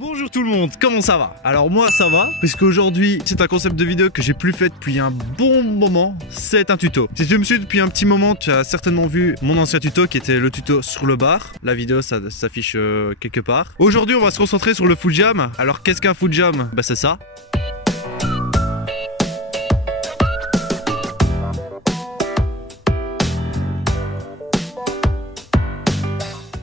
Bonjour tout le monde, comment ça va? Alors moi ça va, puisqu'aujourd'hui c'est un concept de vidéo que j'ai plus fait depuis un bon moment, c'est un tuto. Si tu me suis depuis un petit moment, tu as certainement vu mon ancien tuto qui était le tuto sur le bar. La vidéo ça s'affiche quelque part. Aujourd'hui on va se concentrer sur le foot jam. Alors qu'est-ce qu'un foot jam? Bah c'est ça.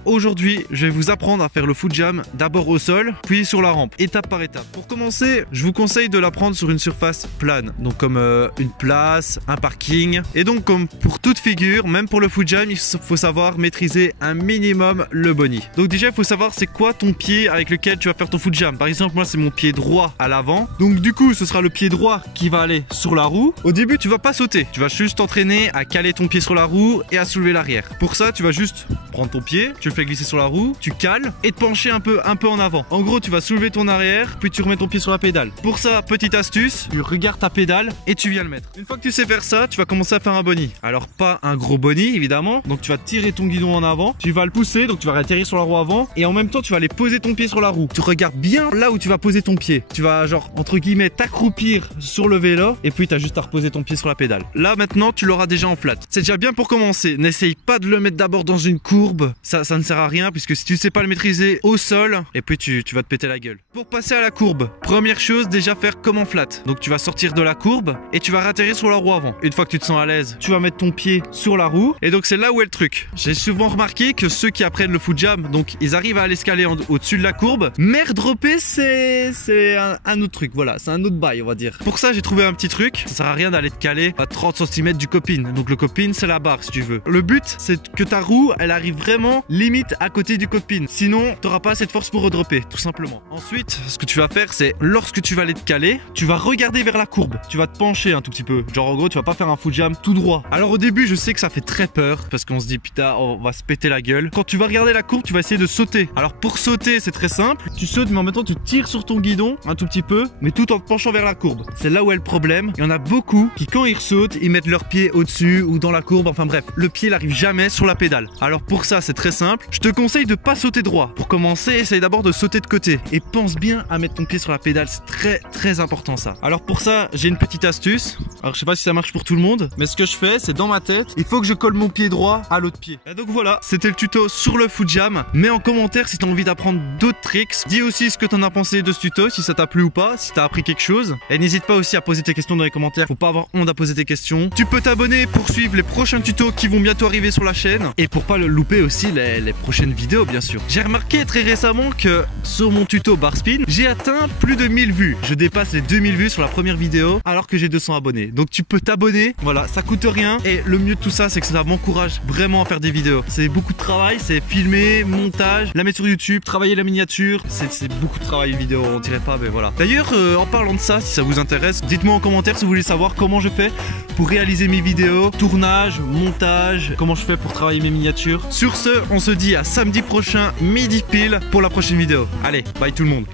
Aujourd'hui, je vais vous apprendre à faire le foot jam d'abord au sol, puis sur la rampe, étape par étape. Pour commencer, je vous conseille de l'apprendre sur une surface plane, donc comme une place, un parking. Et donc comme pour toute figure, même pour le foot jam, il faut savoir maîtriser un minimum le body. Donc déjà, il faut savoir c'est quoi ton pied avec lequel tu vas faire ton foot jam. Par exemple, moi c'est mon pied droit à l'avant. Donc du coup, ce sera le pied droit qui va aller sur la roue. Au début, tu vas pas sauter, tu vas juste t'entraîner à caler ton pied sur la roue et à soulever l'arrière. Pour ça, tu vas juste prendre ton pied, tu le fais glisser sur la roue, tu cales et te pencher un peu en avant. En gros, tu vas soulever ton arrière, puis tu remets ton pied sur la pédale. Pour ça, petite astuce, tu regardes ta pédale et tu viens le mettre. Une fois que tu sais faire ça, tu vas commencer à faire un bunny. Alors pas un gros bunny évidemment, donc tu vas tirer ton guidon en avant, tu vas le pousser, donc tu vas atterrir sur la roue avant et en même temps tu vas aller poser ton pied sur la roue. Tu regardes bien là où tu vas poser ton pied. Tu vas genre entre guillemets t'accroupir sur le vélo et puis tu as juste à reposer ton pied sur la pédale. Là maintenant tu l'auras déjà en flat. C'est déjà bien pour commencer. N'essaye pas de le mettre d'abord dans une courbe, ça ne sert à rien puisque si tu sais pas le maîtriser au sol et puis tu vas te péter la gueule. Pour passer à la courbe, première chose déjà faire comme en flat. Donc tu vas sortir de la courbe et tu vas ratterrir sur la roue avant. Une fois que tu te sens à l'aise, tu vas mettre ton pied sur la roue et donc c'est là où est le truc. J'ai souvent remarqué que ceux qui apprennent le foot jam, donc ils arrivent à aller escaler au-dessus de la courbe, mais redropper c'est un autre truc, voilà, c'est un autre bail on va dire. Pour ça j'ai trouvé un petit truc, ça sert à rien d'aller te caler à 30 cm du copine. Donc le copine c'est la barre si tu veux. Le but c'est que ta roue elle arrive vraiment limite à côté du copine, sinon t'auras pas assez de force pour redropper tout simplement. Ensuite ce que tu vas faire c'est lorsque tu vas aller te caler, tu vas regarder vers la courbe, tu vas te pencher un tout petit peu, genre en gros tu vas pas faire un foot jam tout droit. Alors au début je sais que ça fait très peur parce qu'on se dit putain on va se péter la gueule. Quand tu vas regarder la courbe tu vas essayer de sauter. Alors pour sauter c'est très simple, tu sautes mais en même temps tu tires sur ton guidon un tout petit peu mais tout en te penchant vers la courbe. C'est là où est le problème. Il y en a beaucoup qui quand ils sautent ils mettent leur pied au-dessus ou dans la courbe, enfin bref le pied n'arrive jamais sur la pédale. Alors pour ça c'est très simple, je te conseille de pas sauter droit. Pour commencer essaye d'abord de sauter de côté et pense bien à mettre ton pied sur la pédale, c'est très important ça. Alors pour ça j'ai une petite astuce. Alors je sais pas si ça marche pour tout le monde mais ce que je fais c'est dans ma tête il faut que je colle mon pied droit à l'autre pied. Et donc voilà, c'était le tuto sur le foot jam. Mets en commentaire si t'as envie d'apprendre d'autres tricks. Dis aussi ce que t'en as pensé de ce tuto, si ça t'a plu ou pas, si t'as appris quelque chose. Et n'hésite pas aussi à poser tes questions dans les commentaires, faut pas avoir honte à poser tes questions. Tu peux t'abonner pour suivre les prochains tutos qui vont bientôt arriver sur la chaîne et pour pas le louper aussi les prochaines vidéos bien sûr. J'ai remarqué très récemment que sur mon tuto bar spin, j'ai atteint plus de 1000 vues. Je dépasse les 2000 vues sur la première vidéo alors que j'ai 200 abonnés. Donc tu peux t'abonner, voilà, ça coûte rien et le mieux de tout ça c'est que ça m'encourage vraiment à faire des vidéos. C'est beaucoup de travail, c'est filmer, montage, la mettre sur YouTube, travailler la miniature, c'est beaucoup de travail une vidéo, on dirait pas mais voilà. D'ailleurs en parlant de ça, si ça vous intéresse, dites-moi en commentaire si vous voulez savoir comment je fais pour réaliser mes vidéos, tournage, montage, comment je fais pour travailler mes miniatures. Sur ce, on se dit à samedi prochain, midi pile pour la prochaine vidéo. Allez, bye tout le monde.